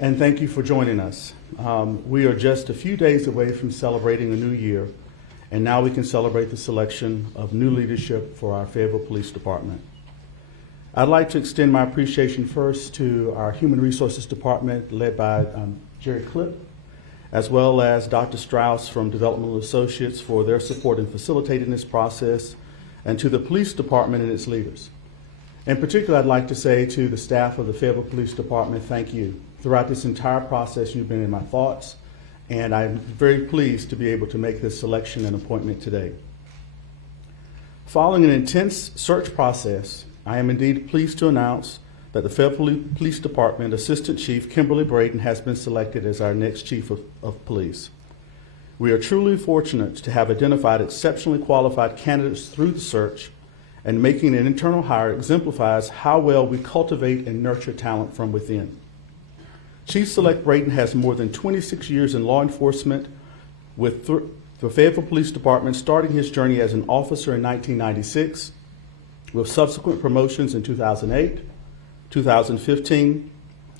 and thank you for joining us. We are just a few days away from celebrating a new year, and now we can celebrate the selection of new leadership for our Fayetteville Police Department. I'd like to extend my appreciation first to our Human Resources Department led by Jerry Clipp, as well as Dr. Strauss from Developmental Associates for their support in facilitating this process, and to the Police Department and its leaders. In particular, I'd like to say to the staff of the Fayetteville Police Department, thank you. Throughout this entire process, you've been in my thoughts, and I'm very pleased to be able to make this selection and appointment today. Following an intense search process, I am indeed pleased to announce that the Fayetteville Police Department Assistant Chief Kimberly Braden has been selected as our next Chief of Police. We are truly fortunate to have identified exceptionally qualified candidates through the search, and making an internal hire exemplifies how well we cultivate and nurture talent from within. Chief-Select Braden has more than 26 years in law enforcement, with the Fayetteville Police Department starting his journey as an officer in 1996, with subsequent promotions in 2008, 2015,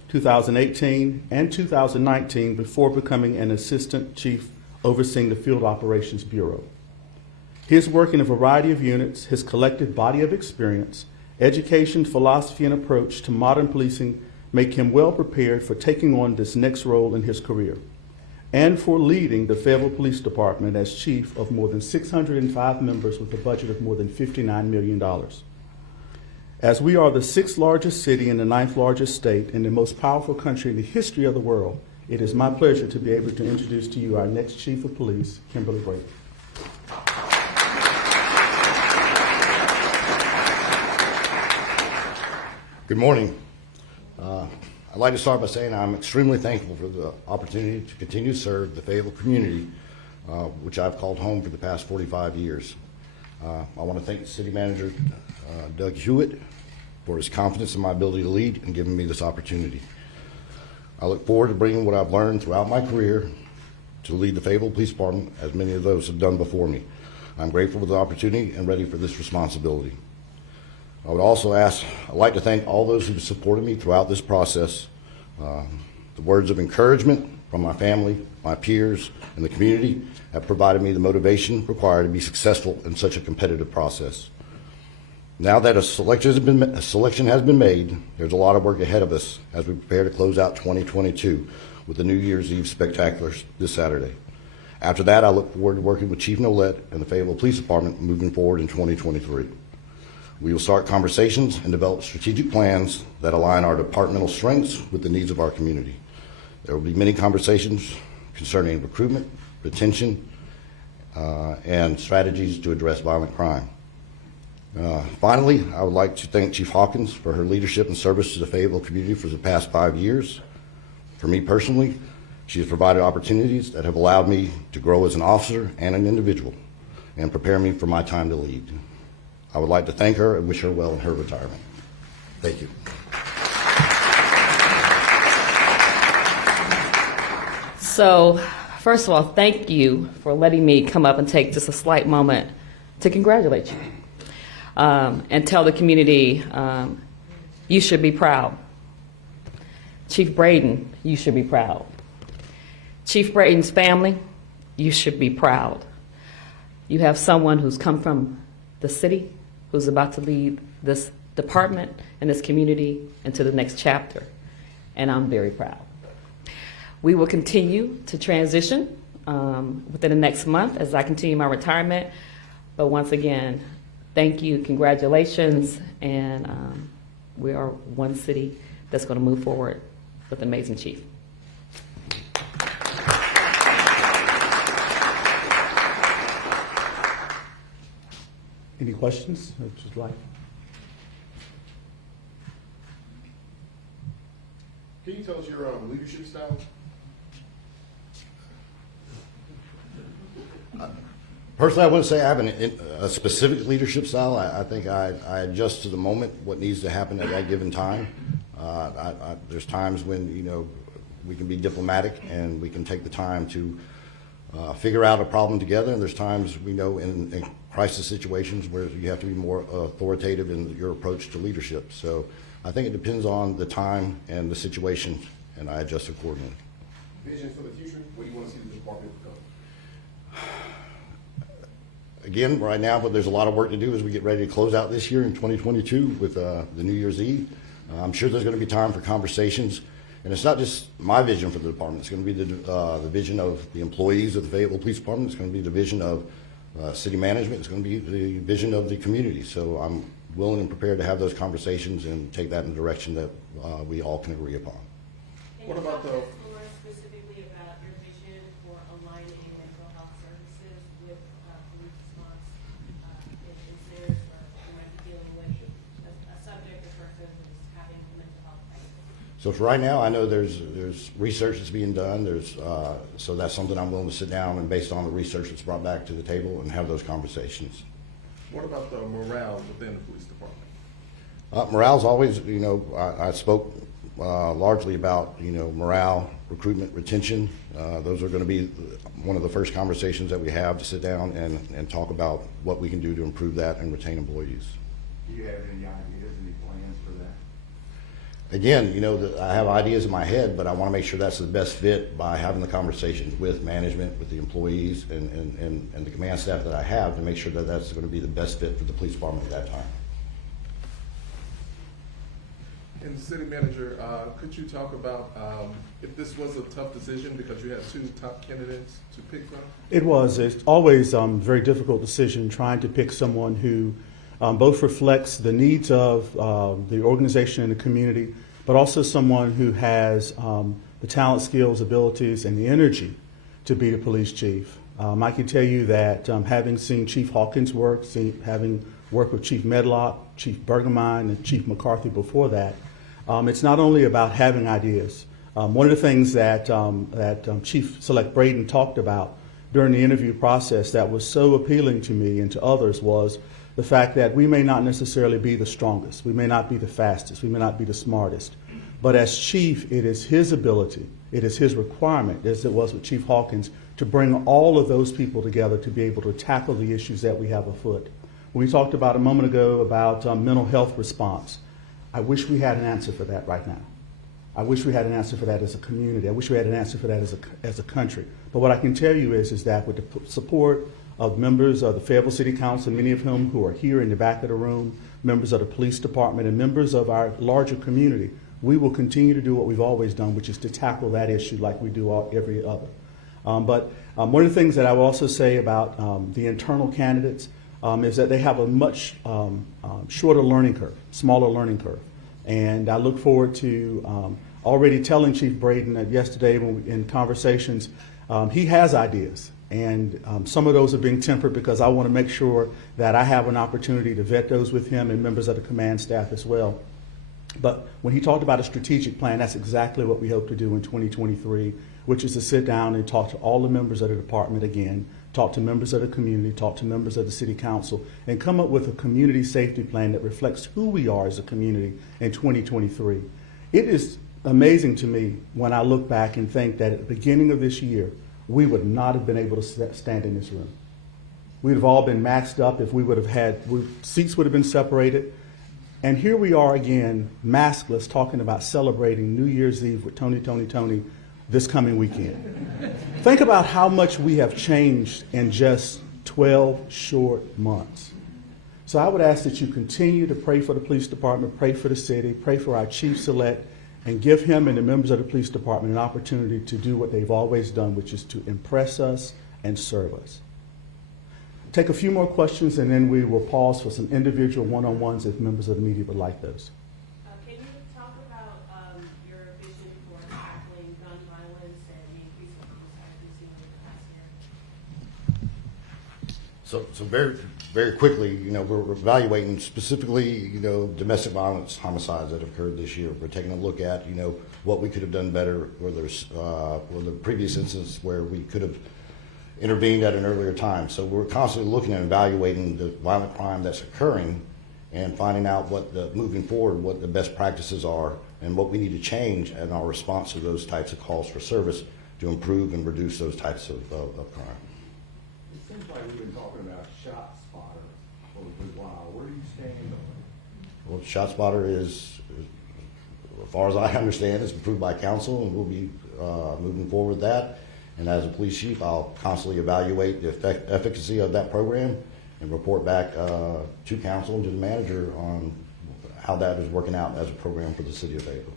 2018, and 2019 before becoming an assistant chief overseeing the Field Operations Bureau. His work in a variety of units, his collective body of experience, education, philosophy, and approach to modern policing make him well prepared for taking on this next role in his career, and for leading the Fayetteville Police Department as chief of more than 605 members with a budget of more than $59 million. As we are the 6th largest city and the 9th largest state and the most powerful country in the history of the world, it is my pleasure to be able to introduce to you our next Chief of Police, Kimberly Braden. Good morning. I'd like to start by saying I'm extremely thankful for the opportunity to continue to serve the Fayetteville community, which I've called home for the past 45 years. I want to thank City Manager Doug Hewitt for his confidence in my ability to lead and giving me this opportunity. I look forward to bringing what I've learned throughout my career to lead the Fayetteville Police Department, as many of those have done before me. I'm grateful for the opportunity and ready for this responsibility. I would also I'd like to thank all those who have supported me throughout this process. The words of encouragement from my family, my peers, and the community have provided me the motivation required to be successful in such a competitive process. Now that a selection has been made, there's a lot of work ahead of us as we prepare to close out 2022 with the New Year's Eve spectaculars this Saturday. After that, I look forward to working with Chief Nolet and the Fayetteville Police Department moving forward in 2023. We will start conversations and develop strategic plans that align our departmental strengths with the needs of our community. There will be many conversations concerning recruitment, retention, and strategies to address violent crime. Finally, I would like to thank Chief Hawkins for her leadership and service to the Fayetteville community for the past 5 years. For me personally, she has provided opportunities that have allowed me to grow as an officer and an individual and prepare me for my time to lead. I would like to thank her and wish her well in her retirement. Thank you. So, first of all, thank you for letting me come up and take just a slight moment to congratulate you and tell the community you should be proud. Chief Braden, you should be proud. Chief Braden's family, you should be proud. You have someone who's come from the city, who's about to lead this department and this community into the next chapter, and I'm very proud. We will continue to transition within the next month as I continue my retirement, but once again, thank you, congratulations, and we are one city that's going to move forward with an amazing chief. Any questions? Just like. Can you tell us your leadership style? Personally, I wouldn't say I have a specific leadership style. I think I adjust to the moment, what needs to happen at that given time. There's times when we can be diplomatic and we can take the time to figure out a problem together. And there's times in crisis situations where you have to be more authoritative in your approach to leadership. So I think it depends on the time and the situation and I adjust accordingly. Vision for the future, what do you want to see the department become? Again, right now, but there's a lot of work to do as we get ready to close out this year in 2022 with the New Year's Eve. I'm sure there's going to be time for conversations, and it's not just my vision for the department. It's going to be the vision of the employees of the Fayetteville Police Department. It's going to be the vision of city management. It's going to be the vision of the community. So I'm willing and prepared to have those conversations and take that in a direction that we all can agree upon. What about the- More specifically about your vision for aligning mental health services with police response incidents where you might be dealing with a subject or person who's having a mental health crisis? So for right now, I know there's research that's being done. So that's something I'm willing to sit down and based on the research that's brought back to the table and have those conversations. What about the morale within the police department? Morale's always, I spoke largely about, morale, recruitment, retention. Those are going to be one of the first conversations that we have to sit down and talk about what we can do to improve that and retain employees. Do you have any ideas, any plans for that? Again, I have ideas in my head, but I want to make sure that's the best fit by having the conversations with management, with the employees, and the command staff that I have to make sure that that's going to be the best fit for the police department at that time. And city manager, could you talk about if this was a tough decision because you had two top candidates to pick from? It's always a very difficult decision trying to pick someone who both reflects the needs of the organization and the community, but also someone who has the talent, skills, abilities, and the energy to be the police chief. I can tell you that having seen Chief Hawkins work, having worked with Chief Medlock, Chief Bergemine, and Chief McCarthy before that, it's not only about having ideas. One of the things that Chief Select Braden talked about during the interview process that was so appealing to me and to others was the fact that we may not necessarily be the strongest, we may not be the fastest, we may not be the smartest, but as chief, it is his ability, it is his requirement, as it was with Chief Hawkins, to bring all of those people together to be able to tackle the issues that we have afoot. We talked about a moment ago about mental health response. I wish we had an answer for that right now. I wish we had an answer for that as a community. I wish we had an answer for that as a country. But what I can tell you is that with the support of members of the Fayetteville City Council, many of whom who are here in the back of the room, members of the police department, and members of our larger community, we will continue to do what we've always done, which is to tackle that issue like we do every other. But one of the things that I will also say about the internal candidates is that they have a much shorter learning curve, smaller learning curve. And I look forward to already telling Chief Braden that yesterday in conversations, he has ideas. And some of those are being tempered because I want to make sure that I have an opportunity to vet those with him and members of the command staff as well. But when he talked about a strategic plan, that's exactly what we hope to do in 2023, which is to sit down and talk to all the members of the department again, talk to members of the community, talk to members of the city council, and come up with a community safety plan that reflects who we are as a community in 2023. It is amazing to me when I look back and think that at the beginning of this year, we would not have been able to stand in this room. We'd have all been maxed up if we would have had, seats would have been separated. And here we are again, maskless, talking about celebrating New Year's Eve with Tony this coming weekend. Think about how much we have changed in just 12 short months. So I would ask that you continue to pray for the police department, pray for the city, pray for our chief select, and give him and the members of the police department an opportunity to do what they've always done, which is to impress us and serve us. Take a few more questions, and then we will pause for some individual one-on-ones if members of the media would like those. Can you talk about your vision for tackling gun violence and the increase of homicide we've seen over the past year? So very, very quickly, we're evaluating specifically, domestic violence homicides that have occurred this year. We're taking a look at, what we could have done better, where there's, the previous instances where we could have intervened at an earlier time. So we're constantly looking and evaluating the violent crime that's occurring and finding out moving forward, what the best practices are and what we need to change in our response to those types of calls for service to improve and reduce those types of crime. It seems like we've been talking about ShotSpotter for a good while. Where do you stand on it? Well, ShotSpotter is far as I understand, it's approved by council, and we'll be moving forward with that. And as a police chief, I'll constantly evaluate the efficacy of that program and report back to council and to the manager on how that is working out as a program for the city of Fayetteville.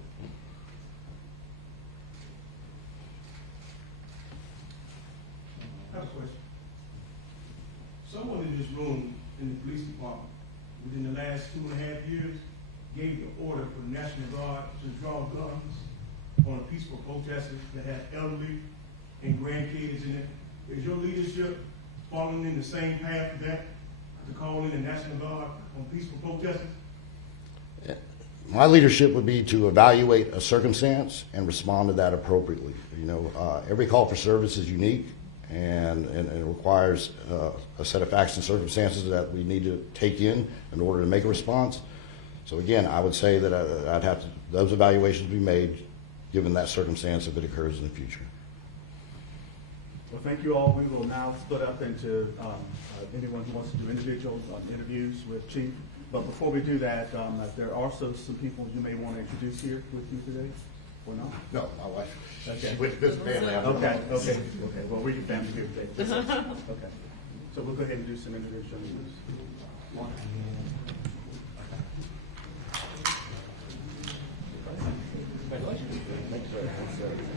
I have a question. Someone in this room in the police department within the last 2.5 years gave the order for the National Guard to draw guns on peaceful protesters that had elderly and grandkids in it. Is your leadership following in the same path of that, to call in the National Guard on peaceful protesters? My leadership would be to evaluate a circumstance and respond to that appropriately. You know, every call for service is unique, and it requires a set of facts and circumstances that we need to take in order to make a response. So again, I would say that I'd have to, those evaluations be made given that circumstance if it occurs in the future. Well, thank you all. We will now split up into anyone who wants to do individual interviews with Chief. But before we do that, there are also some people you may want to introduce here with you today, or not? No, my wife. Okay. She went to visit family. Okay. Well, we're your family here today. Okay. So we'll go ahead and do some individual interviews.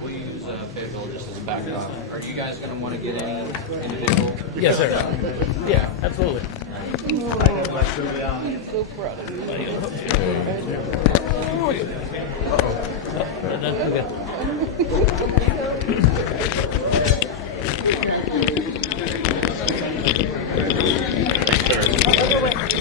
We'll use Fayetteville just as a background. Are you guys going to want to get any individual? Yes, sir. Yeah, absolutely. So,